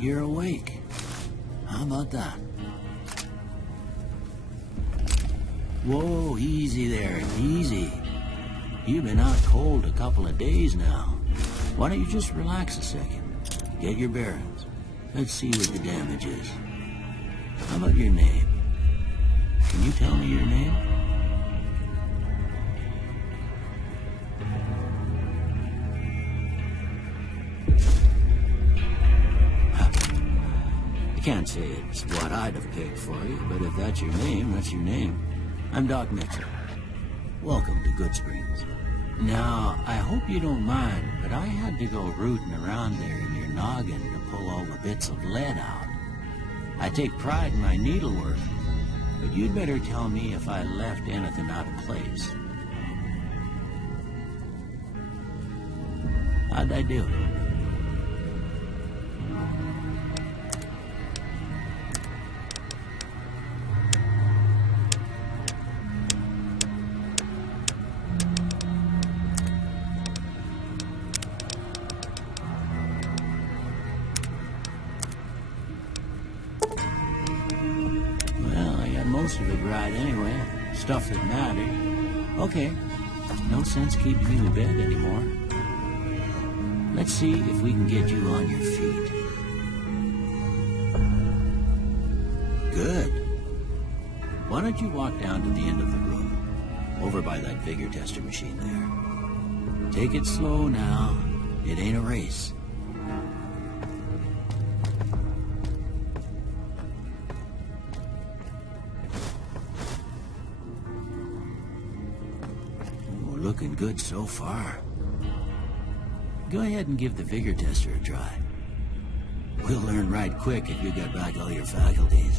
you're awake. How about that? Whoa, easy there, easy. You've been out cold a couple of days now. Why don't you just relax a second? Get your bearings. Let's see what the damage is. How about your name? Can you tell me your name? I can't say it's what I'd have picked for you, but if that's your name, that's your name. I'm Doc Mitchell. Welcome to Goodsprings. Now, I hope you don't mind, but I had to go rooting around there in your noggin to pull all the bits of lead out. I take pride in my needlework, but you'd better tell me if I left anything out of place. How'd I do? Most of it right anyway. Stuff that mattered. Okay. No sense keeping you in bed anymore. Let's see if we can get you on your feet. Good. Why don't you walk down to the end of the room, over by that vigor tester machine there. Take it slow now. It ain't a race. Looking good so far. Go ahead and give the vigor tester a try. We'll learn right quick if you got back all your faculties.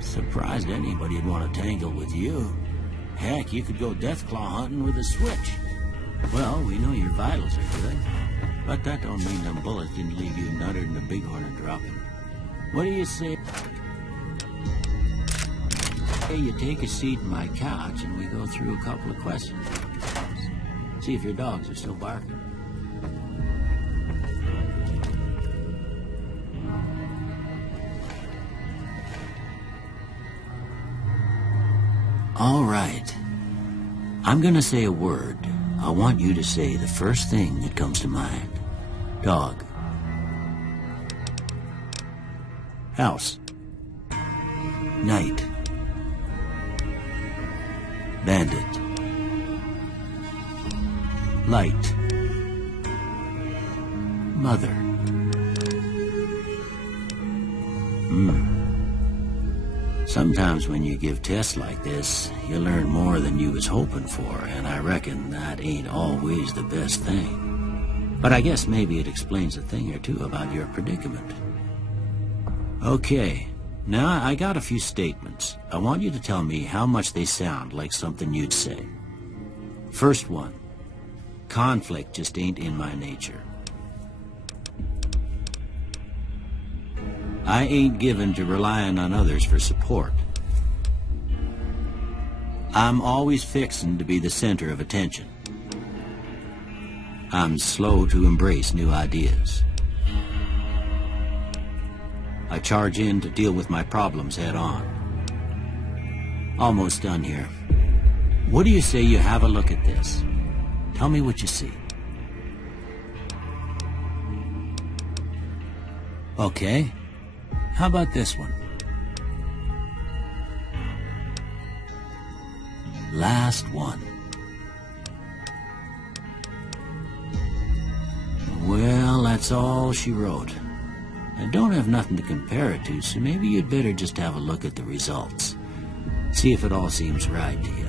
Surprised anybody'd want to tangle with you. Heck, you could go deathclaw hunting with a switch. Well, we know your vitals are good, but that don't mean them bullets didn't leave you nuttered and the bighorn are dropping. What do you say? Hey, you take a seat in my couch and we go through a couple of questions. See if your dogs are still barking. All right. I'm gonna say a word. I want you to say the first thing that comes to mind. Dog. House. Night. Bandit. Light. Mother. Sometimes when you give tests like this, you learn more than you was hoping for, and I reckon that ain't always the best thing. But I guess maybe it explains a thing or two about your predicament. Okay, now I got a few statements. I want you to tell me how much they sound like something you'd say. First one, conflict just ain't in my nature. I ain't given to relying on others for support. I'm always fixin' to be the center of attention. I'm slow to embrace new ideas. I charge in to deal with my problems head on. Almost done here. What do you say you have a look at this? Tell me what you see. Okay. How about this one? Last one. Well, that's all she wrote. I don't have nothing to compare it to, so maybe you'd better just have a look at the results. See if it all seems right to you.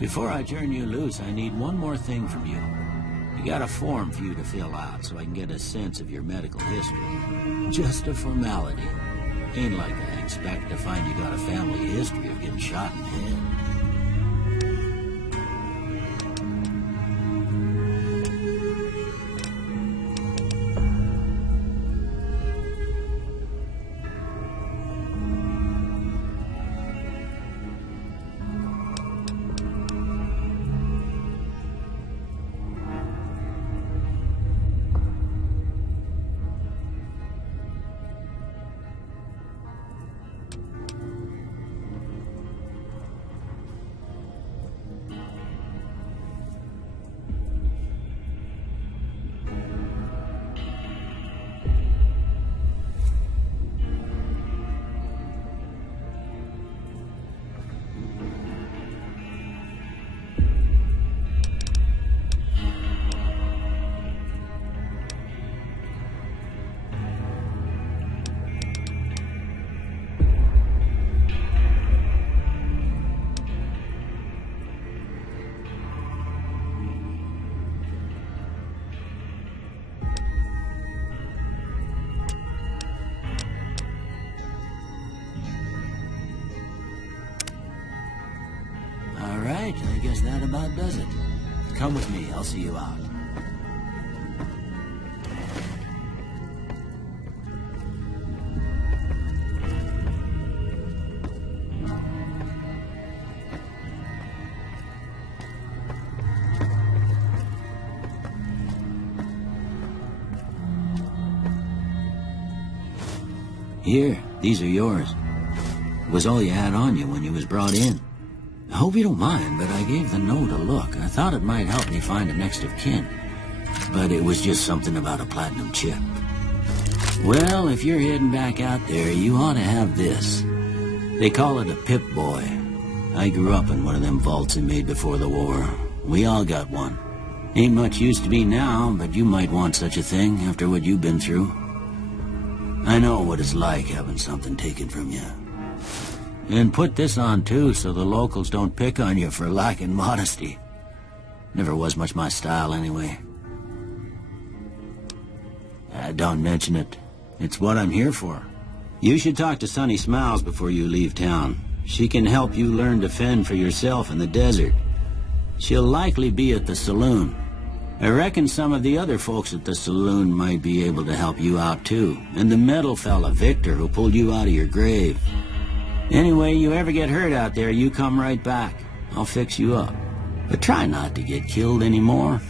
Before I turn you loose, I need one more thing from you. I got a form for you to fill out so I can get a sense of your medical history. Just a formality. Ain't like I expect to find you got a family history of getting shot in the head. Alright, I guess that about does it. Come with me, I'll see you out. Here, these are yours. It was all you had on you when you was brought in. I hope you don't mind, but I gave the note a look. I thought it might help me find a next of kin. But it was just something about a platinum chip. Well, if you're heading back out there, you ought to have this. They call it a Pip-Boy. I grew up in one of them vaults they made before the war. We all got one. Ain't much use to be now, but you might want such a thing after what you've been through. I know what it's like having something taken from you. And put this on, too, so the locals don't pick on you for lacking modesty. Never was much my style, anyway. Don't mention it. It's what I'm here for. You should talk to Sunny Smiles before you leave town. She can help you learn to fend for yourself in the desert. She'll likely be at the saloon. I reckon some of the other folks at the saloon might be able to help you out, too. And the metal fella, Victor, who pulled you out of your grave. Anyway, you ever get hurt out there, you come right back. I'll fix you up. But try not to get killed anymore.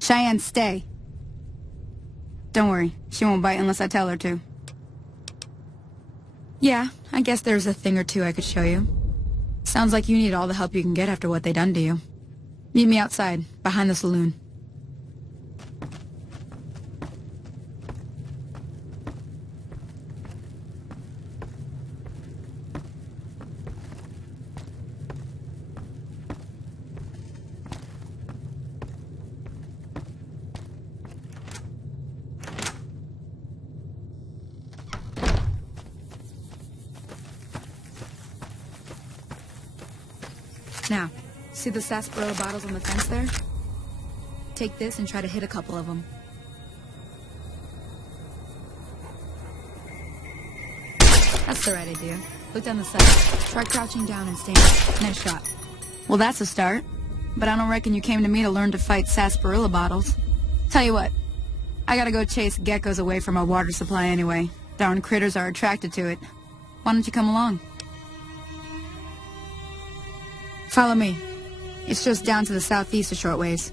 Cheyenne, stay. Don't worry, she won't bite unless I tell her to. Yeah, I guess there's a thing or two I could show you. Sounds like you need all the help you can get after what they done to you. Meet me outside, behind the saloon. Now, see the sarsaparilla bottles on the fence there? Take this and try to hit a couple of them. That's the right idea. Look down the side. Try crouching down and staying. Nice shot. Well, that's a start. But I don't reckon you came to me to learn to fight sarsaparilla bottles. Tell you what, I gotta go chase geckos away from our water supply anyway. Darn critters are attracted to it. Why don't you come along? Follow me. It's just down to the southeast a short ways.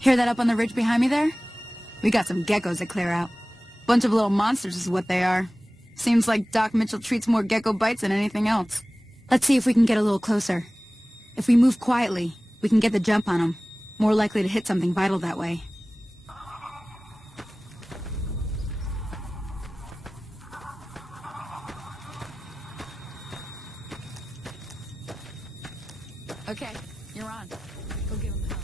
Hear that up on the ridge behind me there? We got some geckos to clear out. Bunch of little monsters is what they are. Seems like Doc Mitchell treats more gecko bites than anything else. Let's see if we can get a little closer. If we move quietly, we can get the jump on them. More likely to hit something vital that way. Okay, you're on. Go give him help.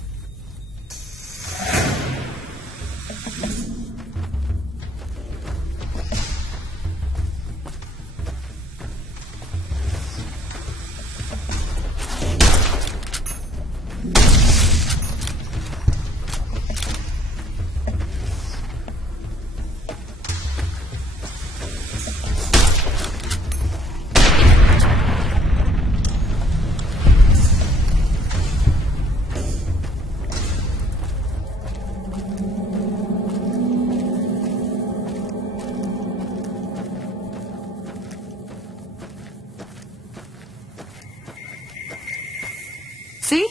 See?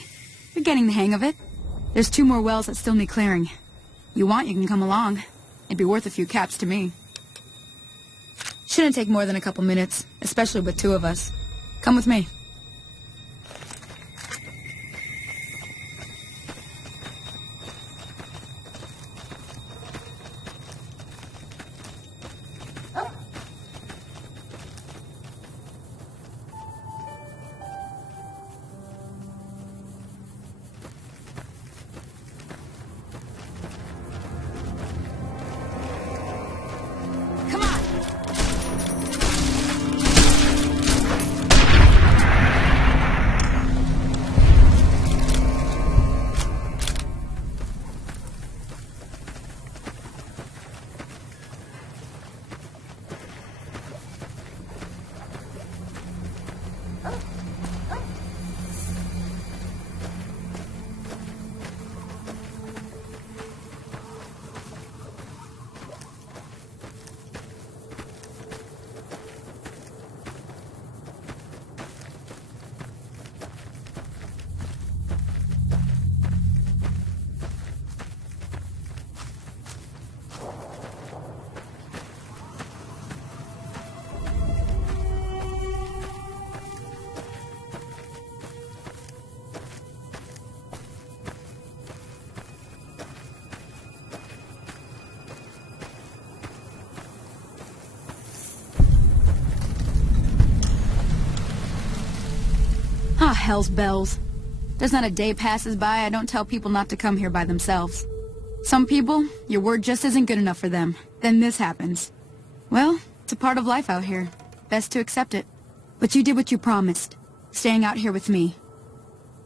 You're getting the hang of it. There's 2 more wells that still need clearing. You want, you can come along. It'd be worth a few caps to me. Shouldn't take more than a couple minutes, especially with 2 of us. Come with me. Come on! hell's bells. There's not a day passes by I don't tell people not to come here by themselves. Some people, your word just isn't good enough for them. Then this happens. Well, it's a part of life out here. Best to accept it. But you did what you promised, staying out here with me.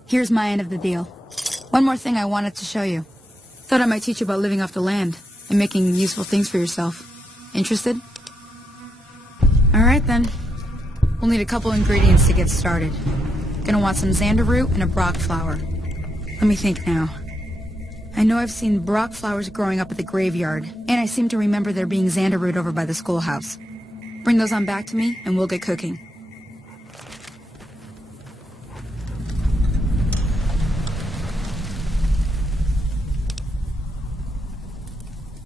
Here's my end of the deal. One more thing I wanted to show you. Thought I might teach you about living off the land and making useful things for yourself. Interested? All right, then. We'll need a couple ingredients to get started. Gonna want some xander root and a brock flower. Let me think now. I know I've seen brock flowers growing up at the graveyard, and I seem to remember there being xander root over by the schoolhouse. Bring those on back to me, and we'll get cooking.